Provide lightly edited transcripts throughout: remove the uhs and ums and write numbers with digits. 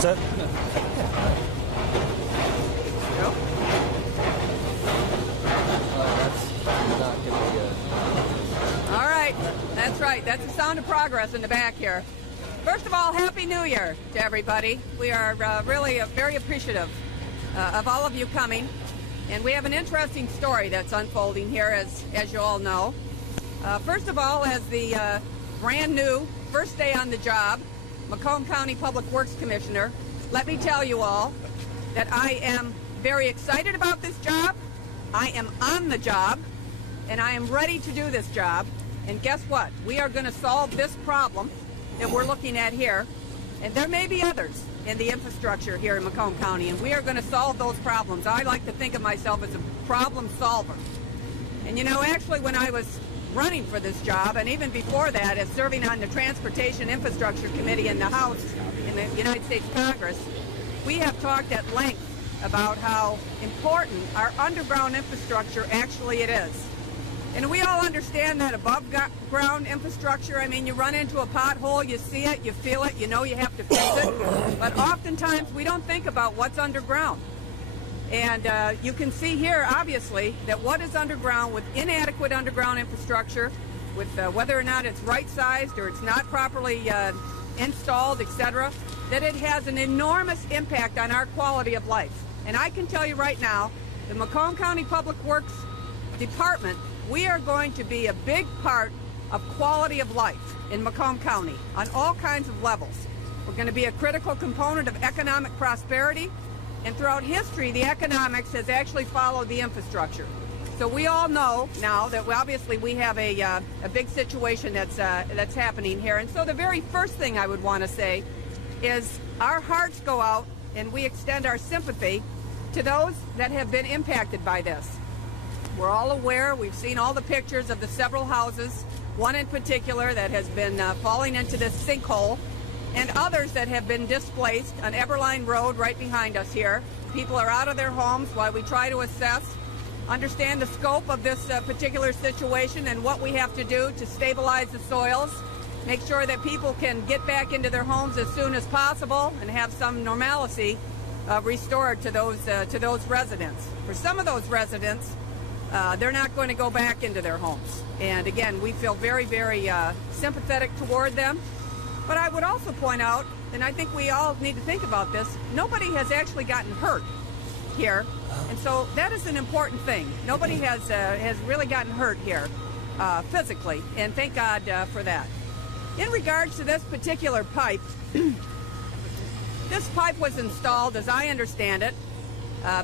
What's that? That's not going to be good. All right, that's right. That's the sound of progress in the back here. First of all, Happy New Year to everybody. We are really very appreciative of all of you coming. And we have an interesting story that's unfolding here, as you all know. First of all, as the brand new, first day on the job, Macomb County Public Works Commissioner, let me tell you all that I am very excited about this job. I am on the job, and I am ready to do this job. And guess what? We are going to solve this problem that we're looking at here. And there may be others in the infrastructure here in Macomb County, and we are going to solve those problems. I like to think of myself as a problem solver. And you know, actually, when I was running for this job, and even before that, as serving on the Transportation Infrastructure Committee in the House in the United States Congress, we have talked at length about how important our underground infrastructure actually it is. And we all understand that above ground infrastructure, I mean, you run into a pothole, you see it, you feel it, you know you have to fix it. But oftentimes we don't think about what's underground. And you can see here, obviously, that what is underground with inadequate underground infrastructure, with whether or not it's right-sized or it's not properly installed, etc., that it has an enormous impact on our quality of life. And I can tell you right now, the Macomb County Public Works Department, we are going to be a big part of quality of life in Macomb County on all kinds of levels. We're going to be a critical component of economic prosperity, and throughout history, the economics has actually followed the infrastructure. So we all know now that obviously we have a big situation that's happening here. And so the very first thing I would want to say is our hearts go out and we extend our sympathy to those that have been impacted by this. We're all aware, we've seen all the pictures of the several houses, one in particular that has been falling into this sinkhole, and others that have been displaced on Eberline Road right behind us here. People are out of their homes while we try to assess, understand the scope of this particular situation and what we have to do to stabilize the soils, make sure that people can get back into their homes as soon as possible and have some normalcy restored to those residents. For some of those residents, they're not going to go back into their homes. And again, we feel very, very sympathetic toward them. But I would also point out, and I think we all need to think about this, nobody has actually gotten hurt here. And so that is an important thing. Nobody has really gotten hurt here physically, and thank God for that. In regards to this particular pipe, this pipe was installed, as I understand it,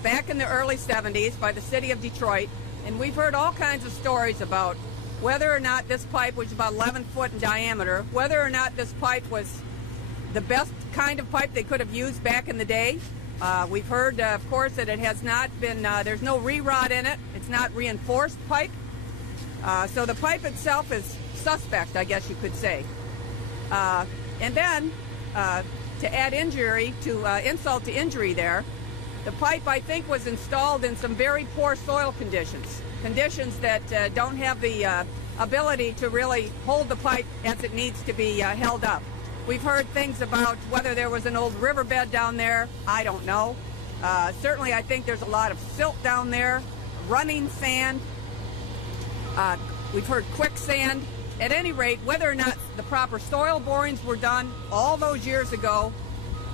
back in the early 70s by the city of Detroit. And we've heard all kinds of stories about whether or not this pipe, which is about 11 foot in diameter, whether or not this pipe was the best kind of pipe they could have used back in the day. We've heard, of course, that it has not been, there's no re-rod in it. It's not reinforced pipe. So the pipe itself is suspect, I guess you could say. And then, to add insult to injury there, the pipe, I think, was installed in some very poor soil conditions, conditions that don't have the ability to really hold the pipe as it needs to be held up. We've heard things about whether there was an old riverbed down there. I don't know. Certainly, I think there's a lot of silt down there, running sand. We've heard quicksand. At any rate, whether or not the proper soil borings were done all those years ago,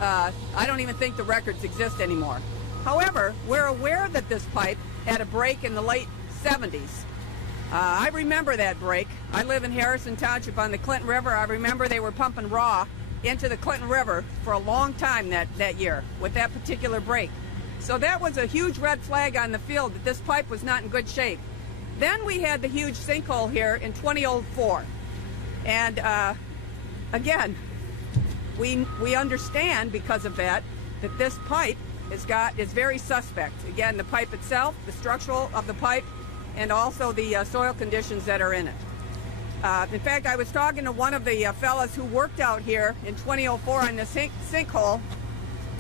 I don't even think the records exist anymore. However, we're aware that this pipe had a break in the late 70s. I remember that break. I live in Harrison Township on the Clinton River. I remember they were pumping raw into the Clinton River for a long time that year with that particular break. So that was a huge red flag on the field that this pipe was not in good shape. Then we had the huge sinkhole here in 2004. And again, we understand because of that this pipe is very suspect. Again, the pipe itself, the structural of the pipe, and also the soil conditions that are in it. In fact, I was talking to one of the fellows who worked out here in 2004 on the sinkhole,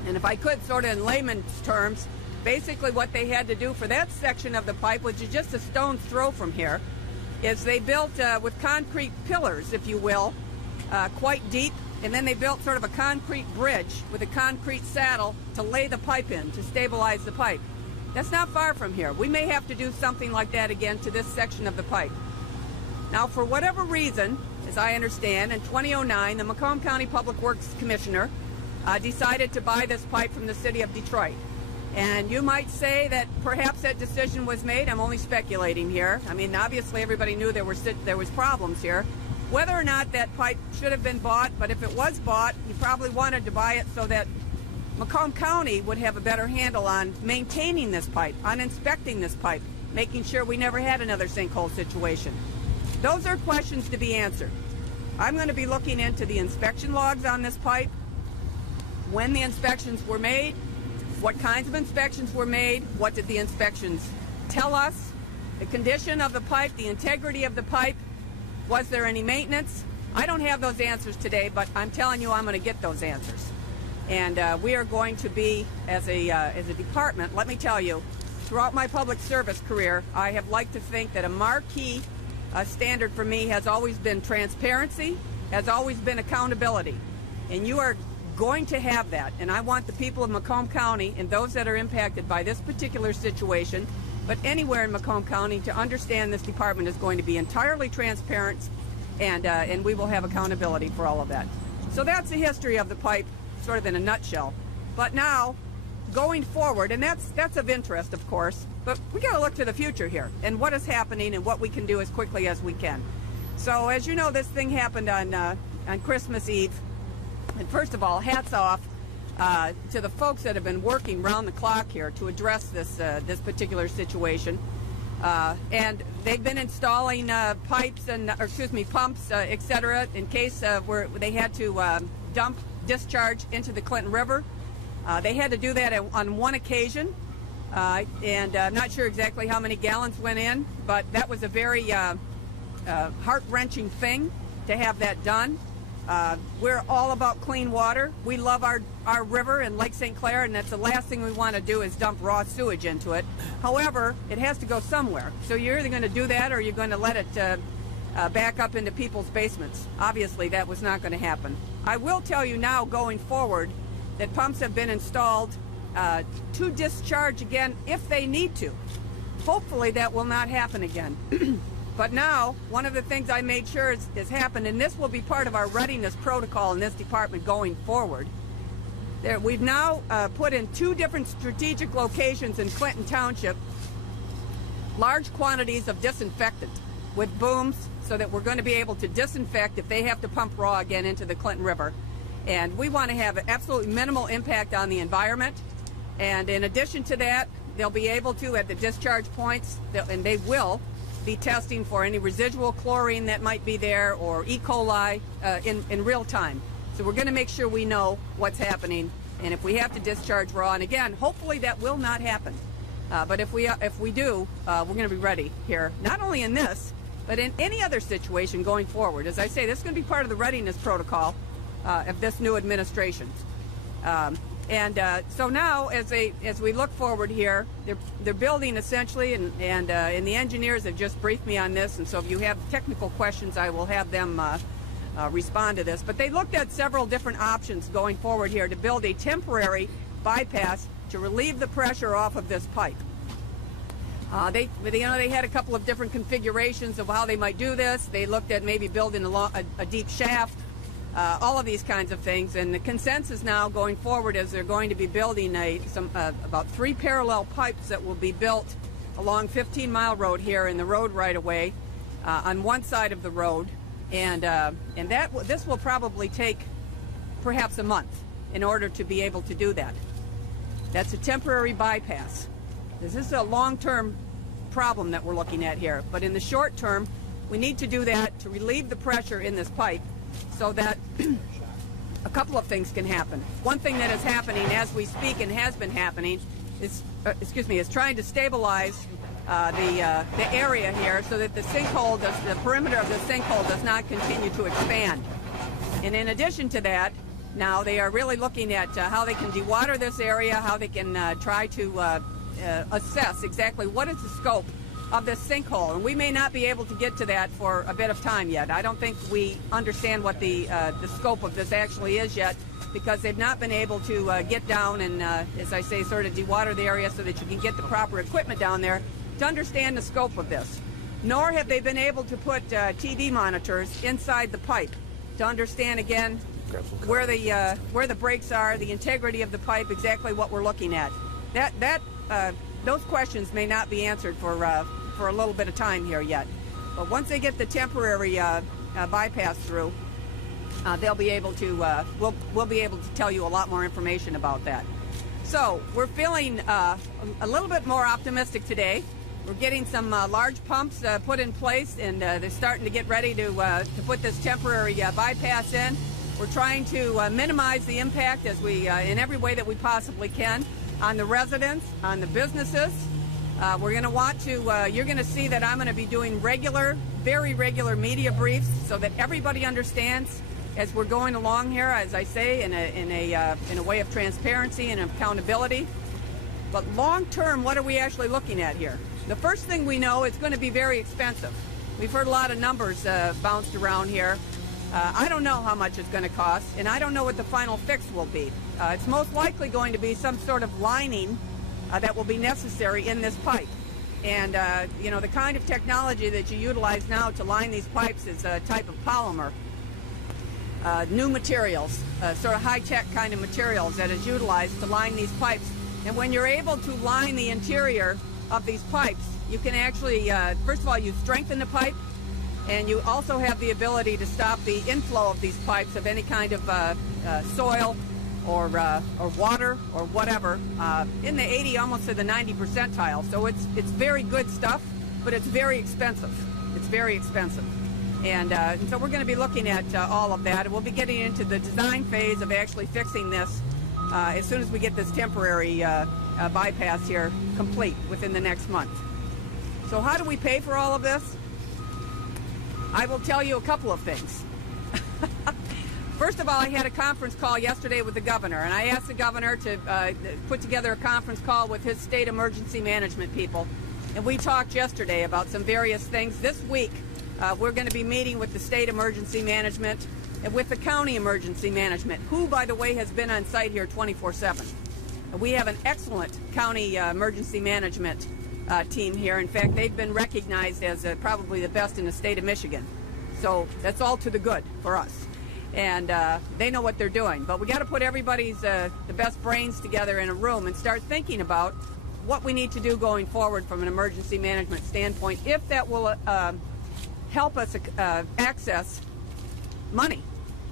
and if I could, sort of in layman's terms, basically what they had to do for that section of the pipe, which is just a stone's throw from here, is they built with concrete pillars, if you will, quite deep and then they built sort of a concrete bridge with a concrete saddle to lay the pipe in, to stabilize the pipe. That's not far from here. We may have to do something like that again to this section of the pipe. Now, for whatever reason, as I understand, in 2009, the Macomb County Public Works Commissioner decided to buy this pipe from the city of Detroit. And you might say that perhaps that decision was made. I'm only speculating here. I mean, obviously everybody knew there was problems here. Whether or not that pipe should have been bought, but if it was bought, he probably wanted to buy it so that Macomb County would have a better handle on maintaining this pipe, on inspecting this pipe, making sure we never had another sinkhole situation. Those are questions to be answered. I'm going to be looking into the inspection logs on this pipe, when the inspections were made, what kinds of inspections were made, what did the inspections tell us, the condition of the pipe, the integrity of the pipe, was there any maintenance? I don't have those answers today, but I'm telling you I'm going to get those answers. And we are going to be, as a department, let me tell you, throughout my public service career, I have liked to think that a marquee standard for me has always been transparency, has always been accountability. And you are going to have that. And I want the people of Macomb County and those that are impacted by this particular situation, but anywhere in Macomb County, to understand this department is going to be entirely transparent, and we will have accountability for all of that. So that's the history of the pipe, sort of in a nutshell. But now, going forward, and that's of interest, of course, but we got to look to the future here and what is happening and what we can do as quickly as we can. So as you know, this thing happened on Christmas Eve. And first of all, hats off to the folks that have been working round the clock here to address this particular situation. And they've been installing pipes and, pumps, etc., in case where they had to dump discharge into the Clinton River. They had to do that on one occasion, and I'm not sure exactly how many gallons went in, but that was a very heart-wrenching thing to have that done. We're all about clean water. We love our river and Lake St. Clair, and that's the last thing we want to do is dump raw sewage into it. However, it has to go somewhere. So you're either going to do that or you're going to let it back up into people's basements. Obviously, that was not going to happen. I will tell you now, going forward, that pumps have been installed to discharge again if they need to. Hopefully, that will not happen again. But now, one of the things I made sure has happened, and this will be part of our readiness protocol in this department going forward. We've now put in 2 different strategic locations in Clinton Township large quantities of disinfectant with booms so that we're going to be able to disinfect if they have to pump raw again into the Clinton River. And we want to have absolutely minimal impact on the environment. And in addition to that, they'll be able to, at the discharge points, and they will, be testing for any residual chlorine that might be there or E. coli in real time. So we're going to make sure we know what's happening, and if we have to discharge raw, and again, hopefully that will not happen. But if we do, we're going to be ready here, not only in this, but in any other situation going forward. As I say, this is going to be part of the readiness protocol of this new administration. So now, as we look forward here, they're building essentially, and the engineers have just briefed me on this. And so, if you have technical questions, I will have them respond to this. But they looked at several different options going forward here to build a temporary bypass to relieve the pressure off of this pipe. They had a couple of different configurations of how they might do this. They looked at maybe building a deep shaft. All of these kinds of things, and the consensus now going forward is they're going to be building about 3 parallel pipes that will be built along 15 Mile Road here in the road right away on one side of the road, and this will probably take perhaps a month in order to be able to do that. That's a temporary bypass. This is a long-term problem that we're looking at here, but in the short term, we need to do that to relieve the pressure in this pipe, so that a couple of things can happen. One thing that is happening as we speak and has been happening is, is trying to stabilize the area here so that the perimeter of the sinkhole does not continue to expand. And in addition to that, now they are really looking at how they can dewater this area, how they can try to assess exactly what is the scope of this sinkhole, and we may not be able to get to that for a bit of time yet. I don't think we understand what the scope of this actually is yet, because they've not been able to get down and, as I say, sort of dewater the area so that you can get the proper equipment down there to understand the scope of this. Nor have they been able to put TV monitors inside the pipe to understand, again, where the breaks are, the integrity of the pipe, exactly what we're looking at. Those questions may not be answered for a little bit of time here yet. But once they get the temporary bypass through, they'll be able to. We'll be able to tell you a lot more information about that. So we're feeling a little bit more optimistic today. We're getting some large pumps put in place, and they're starting to get ready to put this temporary bypass in. We're trying to minimize the impact as we, in every way that we possibly can, on the residents, on the businesses. We're going to want to, you're going to see that I'm going to be doing regular, very regular media briefs so that everybody understands as we're going along here, as I say, in a way of transparency and accountability. But long term, what are we actually looking at here? The first thing we know, it's going to be very expensive. We've heard a lot of numbers bounced around here. I don't know how much it's going to cost, and I don't know what the final fix will be. It's most likely going to be some sort of lining that will be necessary in this pipe. And, you know, the kind of technology that you utilize now to line these pipes is a type of polymer. New materials, sort of high-tech kind of materials that is utilized to line these pipes. And when you're able to line the interior of these pipes, you can actually, first of all, you strengthen the pipe, and you also have the ability to stop the inflow of these pipes of any kind of soil or water or whatever in the 80, almost to the 90 percentile. So it's very good stuff, but it's very expensive. It's very expensive. And so we're going to be looking at all of that, and we'll be getting into the design phase of actually fixing this as soon as we get this temporary bypass here complete within the next month. So how do we pay for all of this? I will tell you a couple of things. First of all, I had a conference call yesterday with the governor, and I asked the governor to put together a conference call with his state emergency management people. And we talked yesterday about some various things. This week, we're going to be meeting with the state emergency management and with the county emergency management, who, by the way, has been on site here 24/7. We have an excellent county emergency management team here. In fact, they've been recognized as probably the best in the state of Michigan. So that's all to the good for us. And they know what they're doing. But we got to put everybody's the best brains together in a room and start thinking about what we need to do going forward from an emergency management standpoint, if that will help us access money,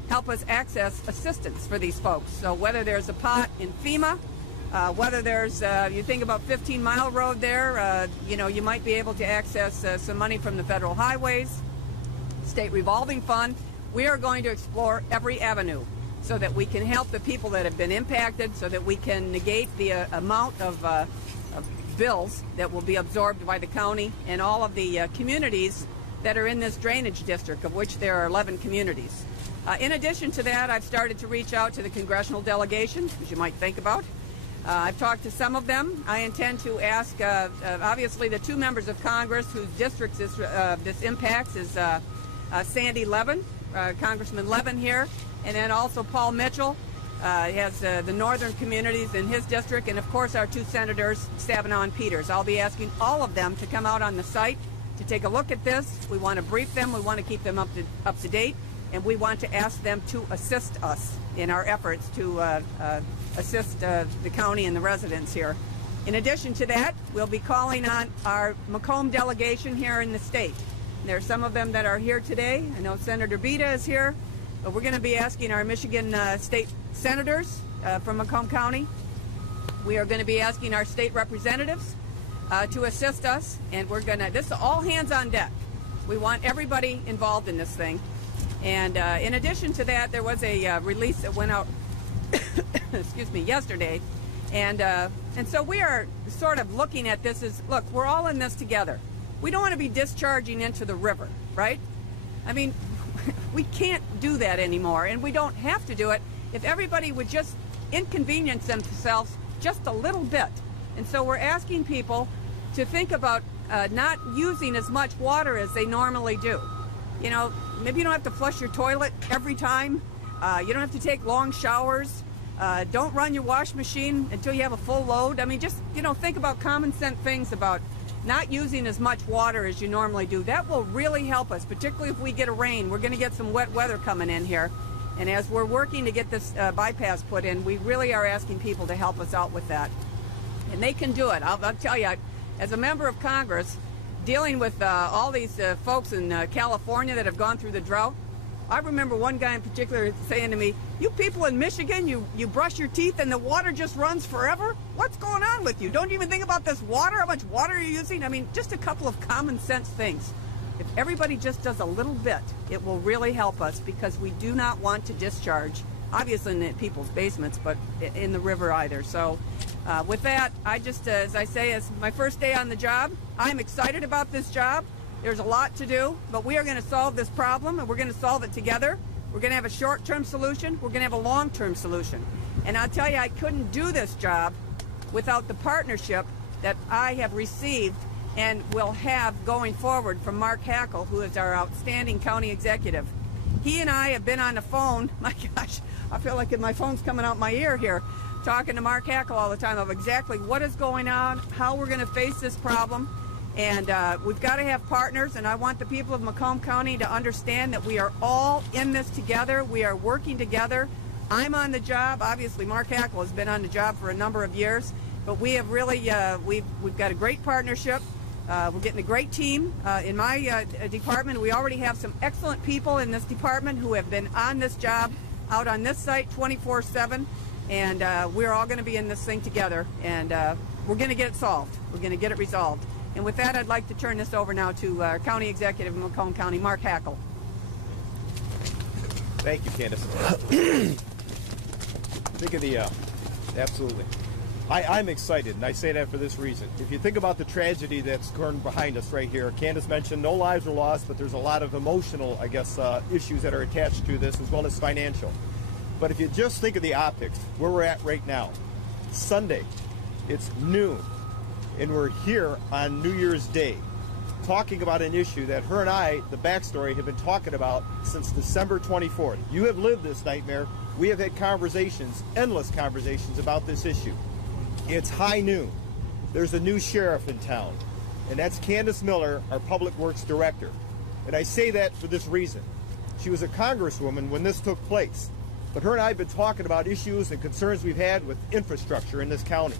help us access assistance for these folks. So whether there's a pot in FEMA, whether there's, you think about 15 Mile Road there, you know, you might be able to access some money from the federal highways, state revolving fund. We are going to explore every avenue so that we can help the people that have been impacted, so that we can negate the amount of bills that will be absorbed by the county and all of the communities that are in this drainage district, of which there are 11 communities. In addition to that, I've started to reach out to the congressional delegation, as you might think about. I've talked to some of them. I intend to ask, obviously, the two members of Congress whose districts this impacts is Sandy Levin, Congressman Levin here, and then also Paul Mitchell. He has the northern communities in his district, and of course our two senators, Stabenow and Peters. I'll be asking all of them to come out on the site to take a look at this. We want to brief them. We want to keep them up to date, and we want to ask them to assist us in our efforts to assist the county and the residents here. In addition to that, we'll be calling on our Macomb delegation here in the state. There are some of them that are here today. I know Senator Bita is here, but we're going to be asking our Michigan state senators from Macomb County. We are going to be asking our state representatives to assist us, and we're going to, this is all hands on deck. We want everybody involved in this thing. And in addition to that, there was a release that went out excuse me, yesterday. And so we are sort of looking at this as, look, we're all in this together. We don't want to be discharging into the river, right? I mean, we can't do that anymore, and we don't have to do it if everybody would just inconvenience themselves just a little bit. And so we're asking people to think about not using as much water as they normally do. You know, maybe you don't have to flush your toilet every time. You don't have to take long showers. Don't run your wash machine until you have a full load. I mean, just, you know, think about common sense things about not using as much water as you normally do. That will really help us, particularly if we get a rain. We're going to get some wet weather coming in here. And as we're working to get this bypass put in, we really are asking people to help us out with that. And they can do it. I'll tell you, as a member of Congress, dealing with all these folks in California that have gone through the drought, I remember one guy in particular saying to me, "You people in Michigan, you brush your teeth and the water just runs forever? What's going on with you? Don't even think about this water, how much water you're using?" I mean, just a couple of common sense things. If everybody just does a little bit, it will really help us, because we do not want to discharge, obviously in people's basements, but in the river either. So with that, I just, as I say, it's my first day on the job. I'm excited about this job. There's a lot to do, but we are going to solve this problem, and we're going to solve it together. We're going to have a short-term solution. We're going to have a long-term solution. And I'll tell you, I couldn't do this job without the partnership that I have received and will have going forward from Mark Hackle, who is our outstanding county executive. He and I have been on the phone. My gosh, I feel like my phone's coming out my ear here, talking to Mark Hackle all the time of exactly what is going on, how we're going to face this problem. And we've got to have partners, and I want the people of Macomb County to understand that we are all in this together. We are working together. I'm on the job. Obviously, Mark Hackle has been on the job for a number of years, but we have really, we've got a great partnership. We're getting a great team in my department. We already have some excellent people in this department who have been on this job, out on this site 24/7, and we're all going to be in this thing together, and we're going to get it solved. We're going to get it resolved. And with that, I'd like to turn this over now to our County Executive of Macomb County, Mark Hackle. Thank you, Candice. Think of the, absolutely. I'm excited, and I say that for this reason. If you think about the tragedy that's gone behind us right here, Candice mentioned no lives were lost, but there's a lot of emotional, I guess, issues that are attached to this, as well as financial. But if you just think of the optics, where we're at right now, Sunday, it's noon. And we're here on New Year's Day talking about an issue that her and I, the backstory, have been talking about since December 24th. You have lived this nightmare. We have had conversations, endless conversations about this issue. It's high noon. There's a new sheriff in town, and that's Candice Miller, our Public Works Director. And I say that for this reason. She was a congresswoman when this took place, but her and I have been talking about issues and concerns we've had with infrastructure in this county,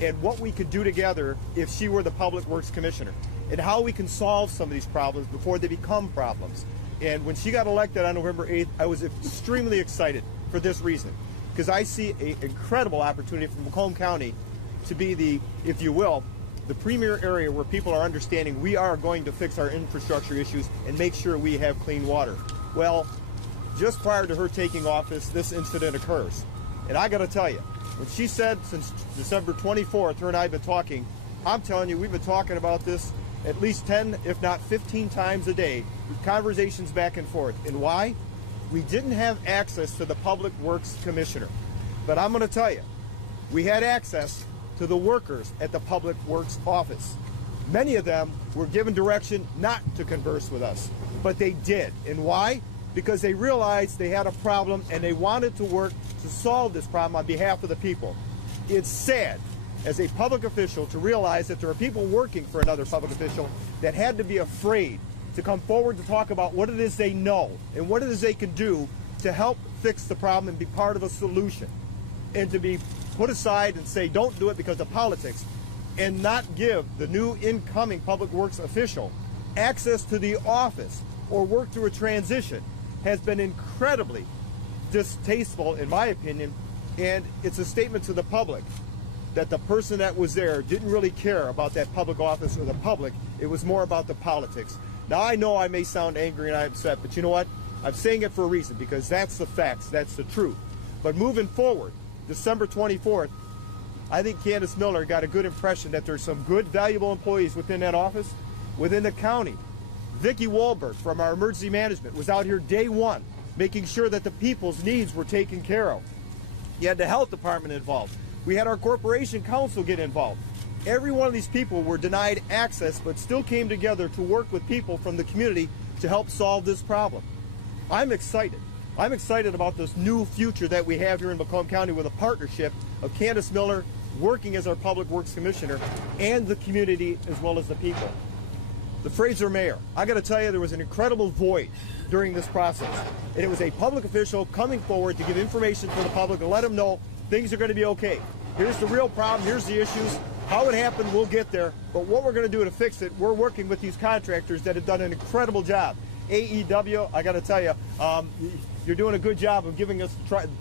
and what we could do together if she were the Public Works Commissioner, and how we can solve some of these problems before they become problems. And when she got elected on November 8th, I was extremely excited for this reason, because I see an incredible opportunity for Macomb County to be the, if you will, the premier area where people are understanding we are going to fix our infrastructure issues and make sure we have clean water. Well, just prior to her taking office, this incident occurs. And I got to tell you, when she said since December 24th, her and I have been talking, I'm telling you, we've been talking about this at least 10, if not 15 times a day, conversations back and forth. And why? We didn't have access to the Public Works Commissioner. But I'm going to tell you, we had access to the workers at the Public Works office. Many of them were given direction not to converse with us, but they did. And why? Because they realized they had a problem and they wanted to work to solve this problem on behalf of the people. It's sad as a public official to realize that there are people working for another public official that had to be afraid to come forward to talk about what it is they know and what it is they can do to help fix the problem and be part of a solution, and to be put aside and say don't do it because of politics, and not give the new incoming Public Works official access to the office or work through a transition has been incredibly distasteful, in my opinion. And it's a statement to the public that the person that was there didn't really care about that public office or the public. It was more about the politics. Now, I know I may sound angry and I'm upset, but you know what? I'm saying it for a reason, because that's the facts, that's the truth. But moving forward, December 24th, I think Candice Miller got a good impression that there's some good, valuable employees within that office, within the county. Vicki Wahlberg from our emergency management was out here day one, making sure that the people's needs were taken care of. You had the health department involved. We had our corporation council get involved. Every one of these people were denied access, but still came together to work with people from the community to help solve this problem. I'm excited. I'm excited about this new future that we have here in Macomb County with a partnership of Candice Miller working as our Public Works Commissioner and the community as well as the people. The Fraser mayor, I got to tell you, there was an incredible void during this process. And it was a public official coming forward to give information for the public and let them know things are going to be okay. Here's the real problem, here's the issues. How it happened, we'll get there. But what we're going to do to fix it, we're working with these contractors that have done an incredible job. AEW, I got to tell you, you're doing a good job of giving us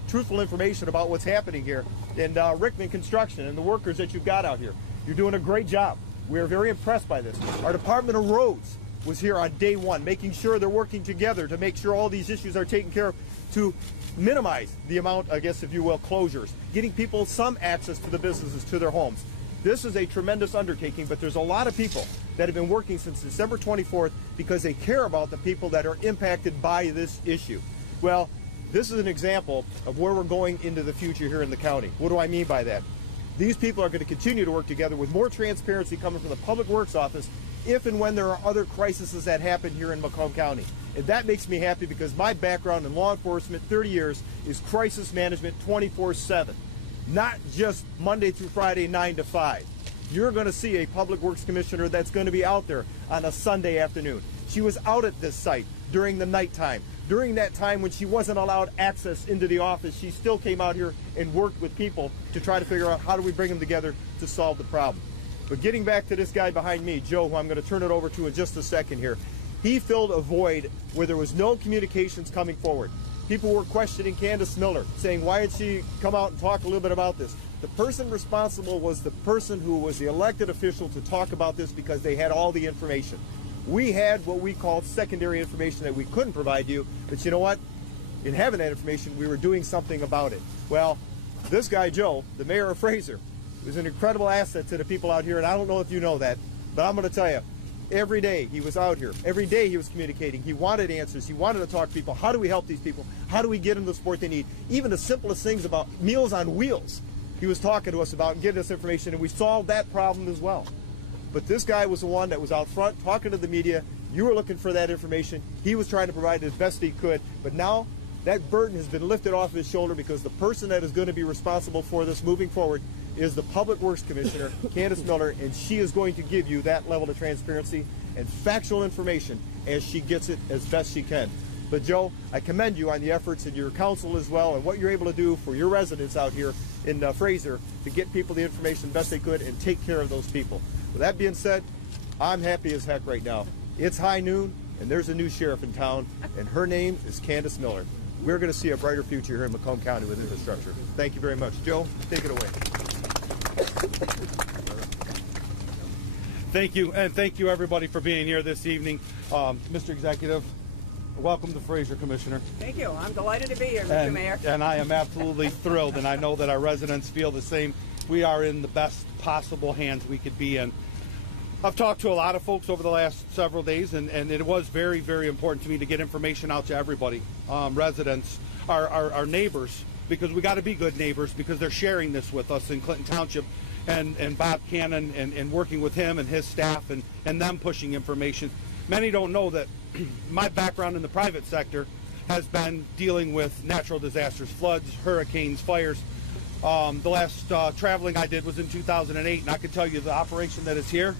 truthful information about what's happening here. And Rickman Construction and the workers that you've got out here, you're doing a great job. We're very impressed by this. Our Department of Roads was here on day one, making sure they're working together to make sure all these issues are taken care of to minimize the amount, I guess, if you will, closures, getting people some access to the businesses, to their homes. This is a tremendous undertaking, but there's a lot of people that have been working since December 24th because they care about the people that are impacted by this issue. Well, this is an example of where we're going into the future here in the county. What do I mean by that? These people are going to continue to work together with more transparency coming from the Public Works Office if and when there are other crises that happen here in Macomb County. And that makes me happy because my background in law enforcement, 30 years, is crisis management 24/7. Not just Monday through Friday, 9 to 5. You're going to see a Public Works Commissioner that's going to be out there on a Sunday afternoon. She was out at this site during the nighttime. During that time when she wasn't allowed access into the office, she still came out here and worked with people to try to figure out how do we bring them together to solve the problem. But getting back to this guy behind me, Joe, who I'm going to turn it over to in just a second here, he filled a void where there was no communications coming forward. People were questioning Candice Miller, saying, why did she come out and talk a little bit about this? The person responsible was the person who was the elected official to talk about this because they had all the information. We had what we called secondary information that we couldn't provide you, but you know what? In having that information, we were doing something about it. Well, this guy, Joe, the mayor of Fraser, was an incredible asset to the people out here, and I don't know if you know that, but I'm going to tell you, every day he was out here. Every day he was communicating. He wanted answers. He wanted to talk to people. How do we help these people? How do we get them the support they need? Even the simplest things about Meals on Wheels, he was talking to us about and getting us information, and we solved that problem as well. But this guy was the one that was out front talking to the media. You were looking for that information. He was trying to provide it as best he could. But now that burden has been lifted off his shoulder because the person that is going to be responsible for this moving forward is the Public Works Commissioner, Candice Miller, and she is going to give you that level of transparency and factual information as she gets it as best she can. But Joe, I commend you on the efforts in your council as well and what you're able to do for your residents out here in Fraser to get people the information best they could and take care of those people. With that being said, I'm happy as heck right now. It's high noon, and there's a new sheriff in town, and her name is Candice Miller. We're going to see a brighter future here in Macomb County with infrastructure. Thank you very much. Joe, take it away. Thank you, and thank you everybody for being here this evening. Mr. Executive, welcome to Fraser, Commissioner. Thank you. I'm delighted to be here, Mr. Mayor. And I am absolutely thrilled, and I know that our residents feel the same. We are in the best possible hands we could be in. I've talked to a lot of folks over the last several days, and it was very, very important to me to get information out to everybody, residents, our neighbors, because we got to be good neighbors because they're sharing this with us in Clinton Township, and Bob Cannon and working with him and his staff and them pushing information. Many don't know that my background in the private sector has been dealing with natural disasters, floods, hurricanes, fires. The last traveling I did was in 2008, and I can tell you the operation that is here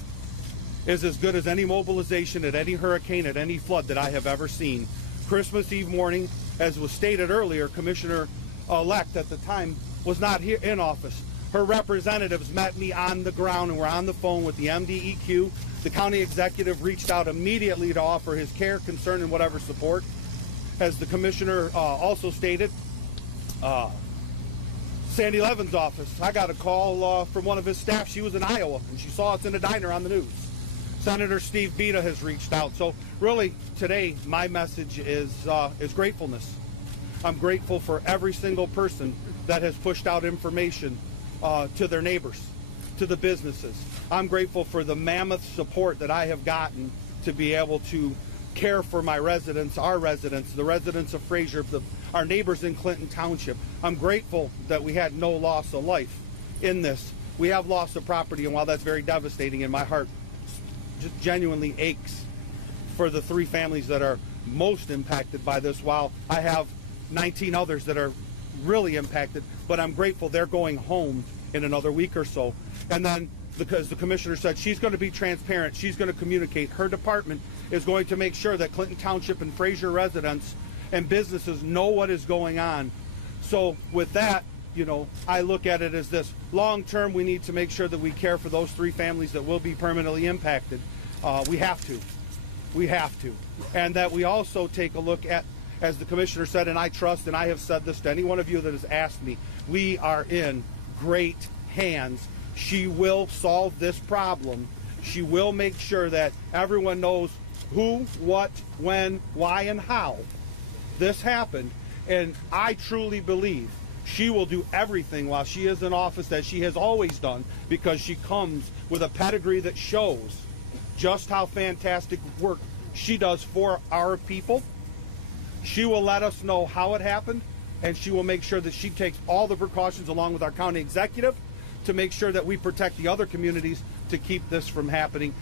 is as good as any mobilization at any hurricane, at any flood that I have ever seen. Christmas Eve morning, as was stated earlier, Commissioner-elect at the time was not here in office. Her representatives met me on the ground and were on the phone with the MDEQ. The county executive reached out immediately to offer his care, concern, and whatever support. As the commissioner also stated, Sandy Levin's office, I got a call from one of his staff. She was in Iowa, and she saw us in a diner on the news. Senator Steve Beta has reached out. So really, today, my message is gratefulness. I'm grateful for every single person that has pushed out information to their neighbors, to the businesses. I'm grateful for the mammoth support that I have gotten to be able to care for my residents, our residents, the residents of Fraser, our neighbors in Clinton Township. I'm grateful that we had no loss of life in this, we have lost of property, and while that's very devastating, and my heart just genuinely aches for the 3 families that are most impacted by this, while I have 19 others that are really impacted, but I'm grateful they're going home in another week or so. And then, because the commissioner said she's going to be transparent, she's going to communicate, her department is going to make sure that Clinton Township and Fraser residents and businesses know what is going on. So with that, you know, I look at it as this: long term, we need to make sure that we care for those 3 families that will be permanently impacted. We have to, and that we also take a look at, as the commissioner said, and I trust, and I have said this to any one of you that has asked me, we are in great hands. She will solve this problem. She will make sure that everyone knows who, what, when, why, and how this happened. And I truly believe she will do everything while she is in office that she has always done, because she comes with a pedigree that shows just how fantastic work she does for our people. She will let us know how it happened, and she will make sure that she takes all the precautions along with our county executive to make sure that we protect the other communities to keep this from happening.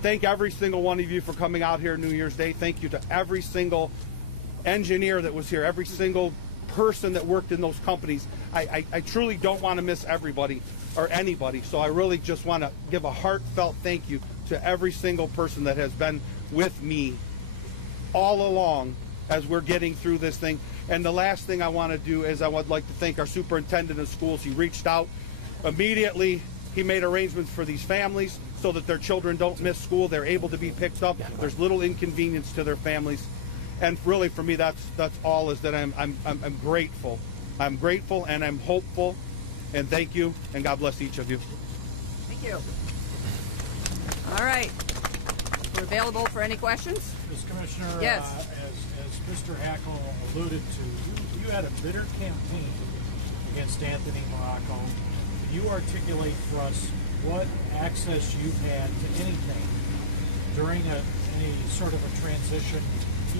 Thank every single one of you for coming out here New Year's Day. Thank you to every single engineer that was here, every single person that worked in those companies. I truly don't want to miss everybody or anybody, so I really just want to give a heartfelt thank you to every single person that has been with me all along as we're getting through this thing. And the last thing I want to do is I would like to thank our superintendent of schools. He reached out immediately. He made arrangements for these families so that their children don't miss school. They're able to be picked up. There's little inconvenience to their families. And really, for me, that's all, is that I'm grateful. I'm grateful and I'm hopeful. And thank you, and God bless each of you. Thank you. All right. We're available for any questions. Ms. Commissioner, yes. As Mr. Hackle alluded to, you had a bitter campaign against Anthony Morocco. Can you articulate for us what access you've had to anything during any sort of a transition,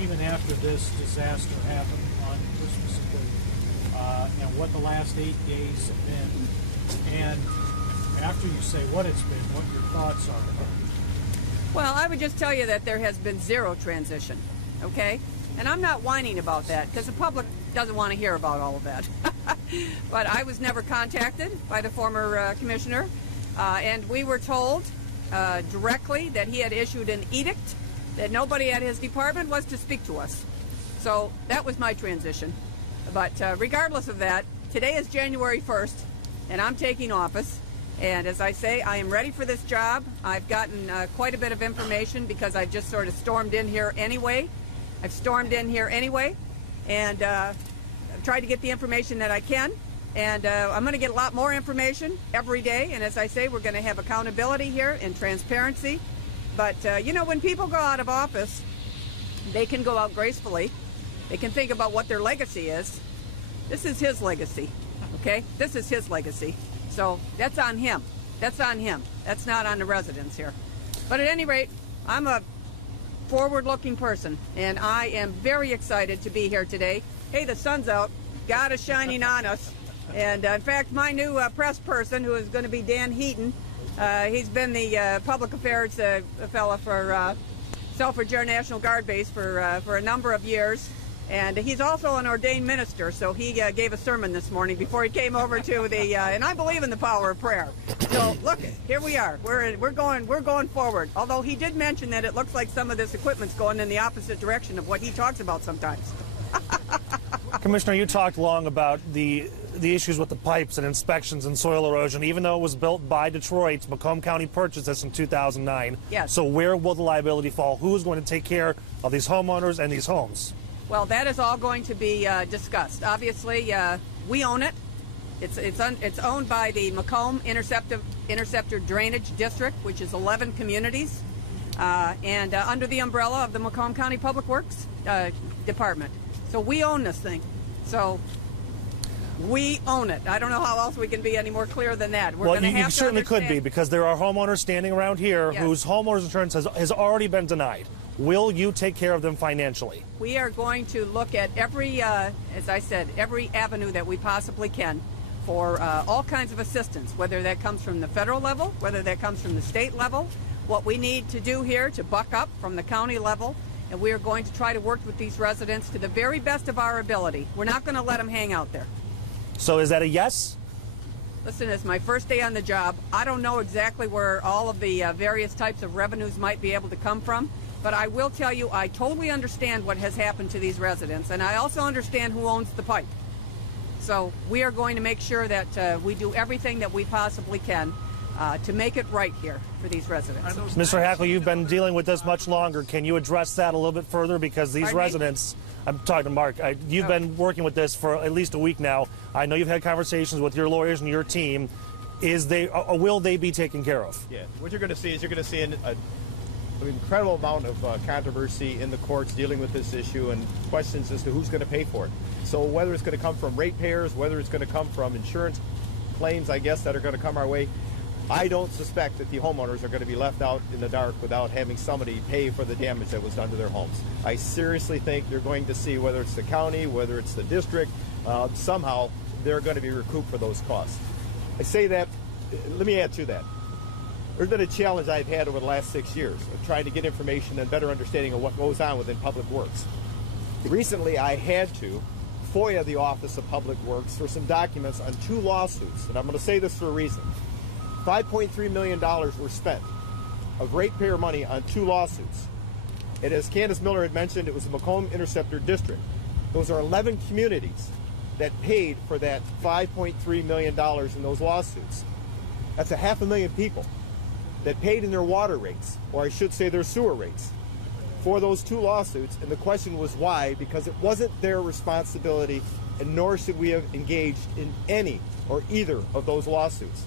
even after this disaster happened on Christmas Eve, and what the last 8 days have been, and after you say what it's been, what your thoughts are about it? Well, I would just tell you that there has been zero transition, okay? And I'm not whining about that, because the public doesn't want to hear about all of that. But I was never contacted by the former commissioner, and we were told directly that he had issued an edict that nobody at his department was to speak to us. So that was my transition. But regardless of that, today is January 1st, and I'm taking office. And as I say, I am ready for this job. I've gotten quite a bit of information because I've just sort of stormed in here anyway. I've stormed in here anyway, and I've tried to get the information that I can. And I'm going to get a lot more information every day. And as I say, we're going to have accountability here and transparency. But, you know, when people go out of office, they can go out gracefully. They can think about what their legacy is. This is his legacy, okay? This is his legacy. So that's on him. That's on him. That's not on the residents here. But at any rate, I'm a forward-looking person, and I am very excited to be here today. Hey, the sun's out. God is shining on us. And in fact, my new press person, who is going to be Dan Heaton, he's been the public affairs fella for Selfridge National Guard Base for a number of years. And he's also an ordained minister, so he gave a sermon this morning before he came over to the. And I believe in the power of prayer. So look, here we are. We're going forward. Although he did mention that it looks like some of this equipment's going in the opposite direction of what he talks about sometimes. Commissioner, you talked long about the issues with the pipes and inspections and soil erosion, even though it was built by Detroit. Macomb County purchased this in 2009. Yes. So where will the liability fall? Who is going to take care of these homeowners and these homes? Well, that is all going to be discussed. Obviously, we own it. It's owned by the Macomb Interceptor Drainage District, which is 11 communities, and under the umbrella of the Macomb County Public Works Department. So we own this thing. So we own it. I don't know how else we can be any more clear than that. Well, you certainly could be, because there are homeowners standing around here whose homeowners insurance has already been denied. Will you take care of them financially? We are going to look at every, as I said, every avenue that we possibly can. for all kinds of assistance, whether that comes from the federal level, whether that comes from the state level, what we need to do here to buck up from the county level, and we are going to try to work with these residents to the very best of our ability. We're not going to let them hang out there. So is that a yes? Listen, it's my first day on the job. I don't know exactly where all of the various types of revenues might be able to come from, but I will tell you I totally understand what has happened to these residents, and I also understand who owns the pipe. So we are going to make sure that we do everything that we possibly can to make it right here for these residents. Mr. Hackle, you've been dealing with this much longer. Can you address that a little bit further? Because these residents, I'm talking to Mark, you've been working with this for at least a week now. I know you've had conversations with your lawyers and your team. Will they be taken care of? Yeah, what you're going to see is an incredible amount of controversy in the courts dealing with this issue and questions as to who's going to pay for it. So whether it's going to come from ratepayers, whether it's going to come from insurance claims, I guess, that are going to come our way, I don't suspect that the homeowners are going to be left out in the dark without having somebody pay for the damage that was done to their homes. I seriously think you're going to see, whether it's the county, whether it's the district, somehow they're going to be recouped for those costs. I say that, let me add to that. There's been a challenge I've had over the last 6 years of trying to get information and better understanding of what goes on within Public Works. Recently, I had to FOIA the Office of Public Works for some documents on 2 lawsuits, and I'm going to say this for a reason. $5.3 million were spent of ratepayer money on 2 lawsuits. And as Candice Miller had mentioned, it was the Macomb Interceptor District. Those are 11 communities that paid for that $5.3 million in those lawsuits. That's 500,000 people that paid in their water rates, or I should say their sewer rates, for those 2 lawsuits. And the question was why? Because it wasn't their responsibility, and nor should we have engaged in any or either of those lawsuits.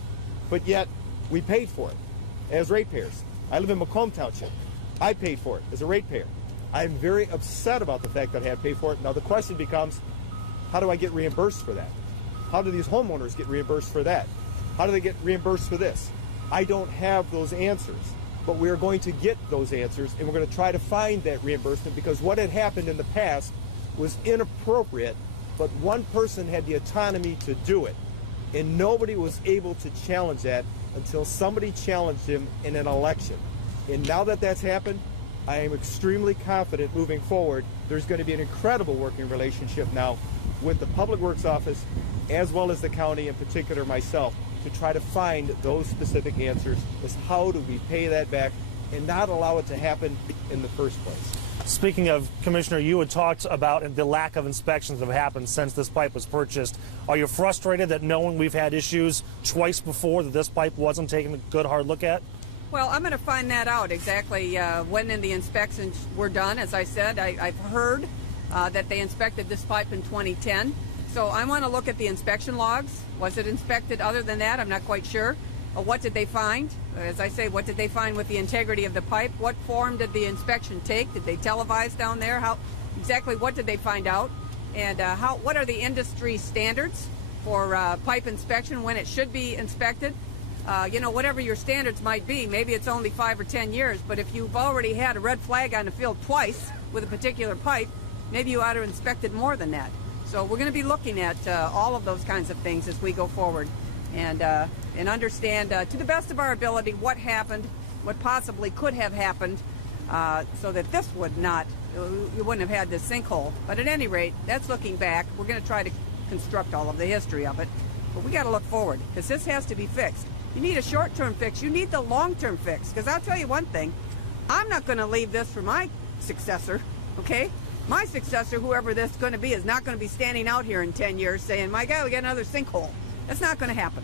But yet, we paid for it as ratepayers. I live in Macomb Township. I paid for it as a ratepayer. I'm very upset about the fact that I had to pay for it. Now the question becomes, how do I get reimbursed for that? How do these homeowners get reimbursed for that? How do they get reimbursed for this? I don't have those answers, but we're going to get those answers, and we're going to try to find that reimbursement, because what had happened in the past was inappropriate, but one person had the autonomy to do it. And nobody was able to challenge that until somebody challenged him in an election. And now that that's happened, I am extremely confident moving forward there's going to be an incredible working relationship now with the Public Works Office, as well as the county, in particular myself, to try to find those specific answers as how do we pay that back and not allow it to happen in the first place. Speaking of, Commissioner, you had talked about the lack of inspections that have happened since this pipe was purchased. Are you frustrated that knowing we've had issues twice before that this pipe wasn't taken a good hard look at? Well, I'm going to find that out exactly when the inspections were done. As I said, I've heard that they inspected this pipe in 2010. So I want to look at the inspection logs. Was it inspected? Other than that, I'm not quite sure. What did they find? As I say, what did they find with the integrity of the pipe? What form did the inspection take? Did they televise down there? Exactly what did they find out? And what are the industry standards for pipe inspection when it should be inspected? Whatever your standards might be, maybe it's only 5 or 10 years, but if you've already had a red flag on the field twice with a particular pipe, maybe you ought to inspect it more than that. So we're going to be looking at all of those kinds of things as we go forward, and understand to the best of our ability what happened, what possibly could have happened, so that this would not, you wouldn't have had this sinkhole. But at any rate, that's looking back. We're going to try to construct all of the history of it, but we got to look forward, because this has to be fixed. You need a short-term fix. You need the long-term fix, because I'll tell you one thing. I'm not going to leave this for my successor, okay? My successor, whoever this is going to be, is not going to be standing out here in 10 years saying, my God, we got another sinkhole. That's not going to happen.